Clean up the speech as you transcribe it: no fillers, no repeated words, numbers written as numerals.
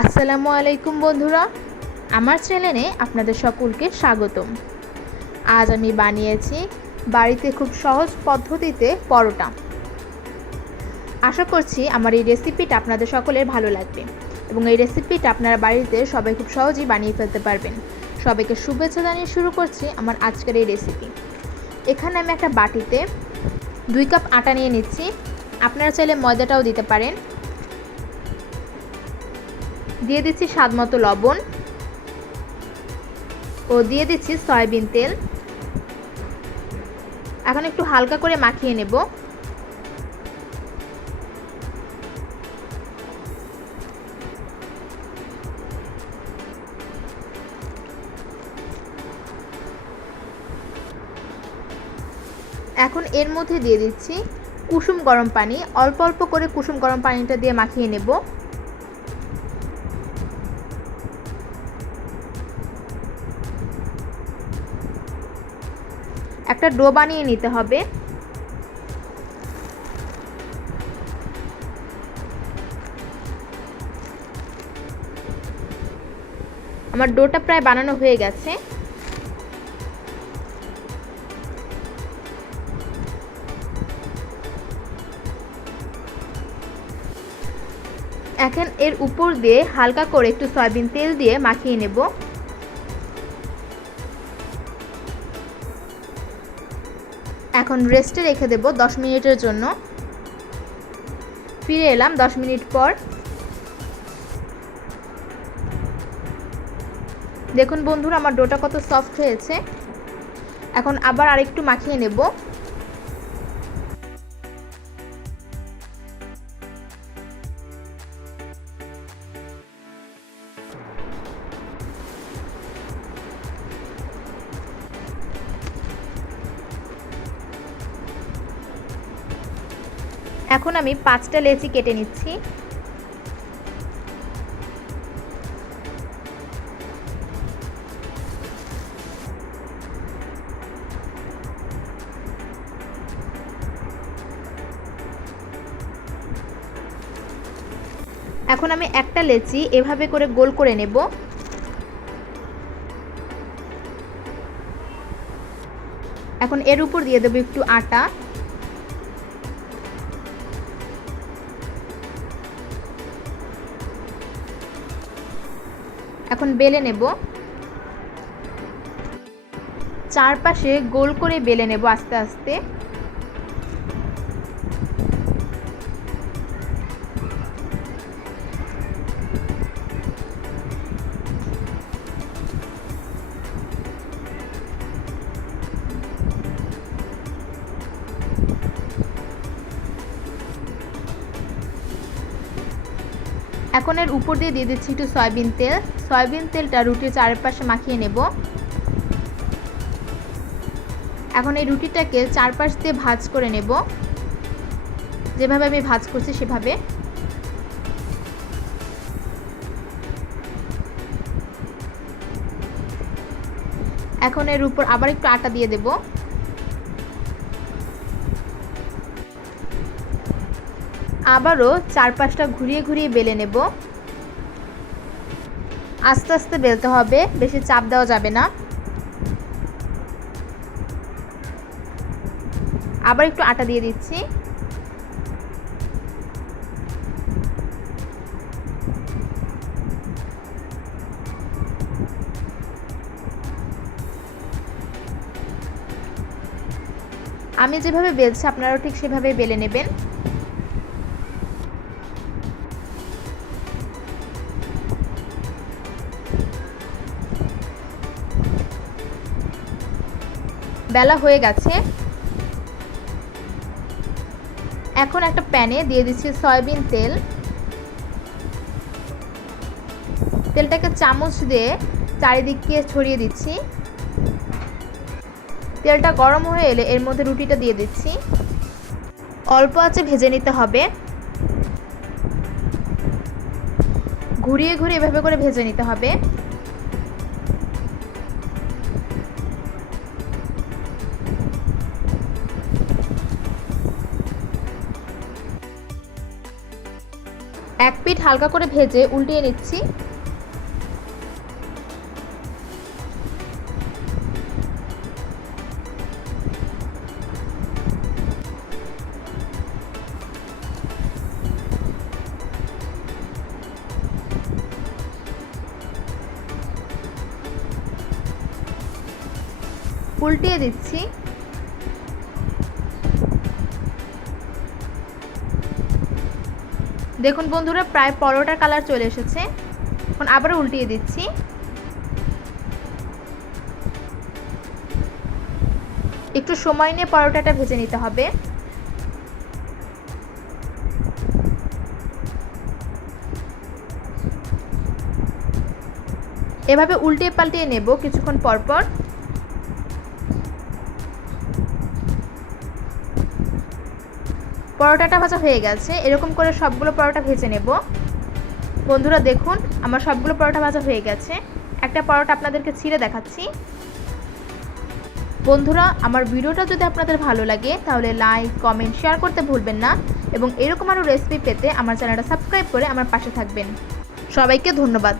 আসসালামু আলাইকুম বন্ধুরা, আমার চ্যানেলে আপনাদের সকলকে স্বাগতম। আজ আমি বানিয়েছি বাড়িতে খুব সহজ পদ্ধতিতে পরোটা। আশা করছি আমার এই রেসিপিটা আপনাদের সকলের ভালো লাগবে এবং এই রেসিপিটা আপনারা বাড়িতে সবাই খুব সহজেই বানিয়ে ফেলতে পারবেন। সবাইকে শুভেচ্ছা জানিয়ে শুরু করছি আমার আজকের এই রেসিপি। এখানে আমি একটা বাটিতে 2 কাপ আটা নিয়ে নিচ্ছি। আপনারা চাইলে ময়দাটাও দিতে পারেন। দিয়ে দিচ্ছি স্বাদমতো লবণ ও দিয়ে দিচ্ছি সয়াবিন তেল। এখন একটু হালকা করে মাখিয়ে নেব। এখন এর মধ্যে দিয়ে দিচ্ছি কুসুম গরম পানি। অল্প অল্প করে কুসুম গরম পানিটা দিয়ে মাখিয়ে নেব। একটা ডো বানিয়ে নিতে হবে। আমার ডোটা প্রায় বানানো হয়ে গেছে। এখন এর উপর দিয়ে হালকা করে একটু সয়াবিন তেল দিয়ে মাখিয়ে নেব। এখন রেস্টে রেখে দেব 10 মিনিটের জন্য। ফিরে এলাম 10 মিনিট পর। দেখুন বন্ধুরা, আমার ডোটা কত সফট হয়েছে। এখন আবার আরেকটু মাখিয়ে নেব। এখন আমি 5টা লেচি কেটে নিচ্ছি। এখন আমি একটা লেচি এভাবে করে গোল করে নেব। এখন এর উপর দিয়ে দেব একটু আটা। এখন বেলে নেব। চারপাশে গোল করে বেলে নেব আস্তে আস্তে। এখন এর উপর দিয়ে দিচ্ছি একটু সয়াবিন তেল। সয়াবিন তেলটা রুটির চারপাশে মাখিয়ে নেব। এখন এই রুটিটাকে চারপাশ দিয়ে ভাঁজ করে নেব, যেভাবে আমি ভাঁজ করছি সেভাবে। এখন এর উপর আবার একটু আটা দিয়ে দেব। আবারও চারপাশটা ঘুরিয়ে ঘুরিয়ে বেলে নেব। আস্তে আস্তে বেলতে হবে, বেশি চাপ দেওয়া যাবে না। আবার একটু আটা দিয়ে দিচ্ছি। আমি যেভাবে বেলছি আপনারাও ঠিক সেভাবে বেলে নেবেন। বেলা হয়ে গেছে। এখন একটা প্যানে দিয়ে দিচ্ছি সয়াবিন তেল। তেলটাকে চামচ দিয়ে চারিদিকে ছড়িয়ে দিচ্ছি। তেলটা গরম হয়ে এলে এর মধ্যে রুটিটা দিয়ে দিচ্ছি। অল্প আঁচে ভেজে নিতে হবে। ঘুরিয়ে ঘুরিয়ে এভাবে করে ভেজে নিতে হবে। এক পিঠ হালকা করে ভেজে উল্টিয়ে নিচ্ছি। উল্টিয়ে দিচ্ছি। দেখুন বন্ধুরা, প্রায় পরোটার কালার চলে এসেছে। এখন আবারও উল্টিয়ে দিচ্ছি। একটু সময় নিয়ে পরোটাটা ভেজে নিতে হবে। এভাবে উল্টিয়ে পাল্টিয়ে নেব কিছুক্ষণ পর পর। পরোটাটা ভাজা হয়ে গেছে। এরকম করে সবগুলো পরোটা ভেজে নেব। বন্ধুরা দেখুন, আমার সবগুলো পরোটা ভাজা হয়ে গেছে। একটা পরোটা আপনাদেরকে ছিঁড়ে দেখাচ্ছি। বন্ধুরা, আমার ভিডিওটা যদি আপনাদের ভালো লাগে তাহলে লাইক, কমেন্ট, শেয়ার করতে ভুলবেন না এবং এরকম আরও রেসিপি পেতে আমার চ্যানেলটা সাবস্ক্রাইব করে আমার পাশে থাকবেন। সবাইকে ধন্যবাদ।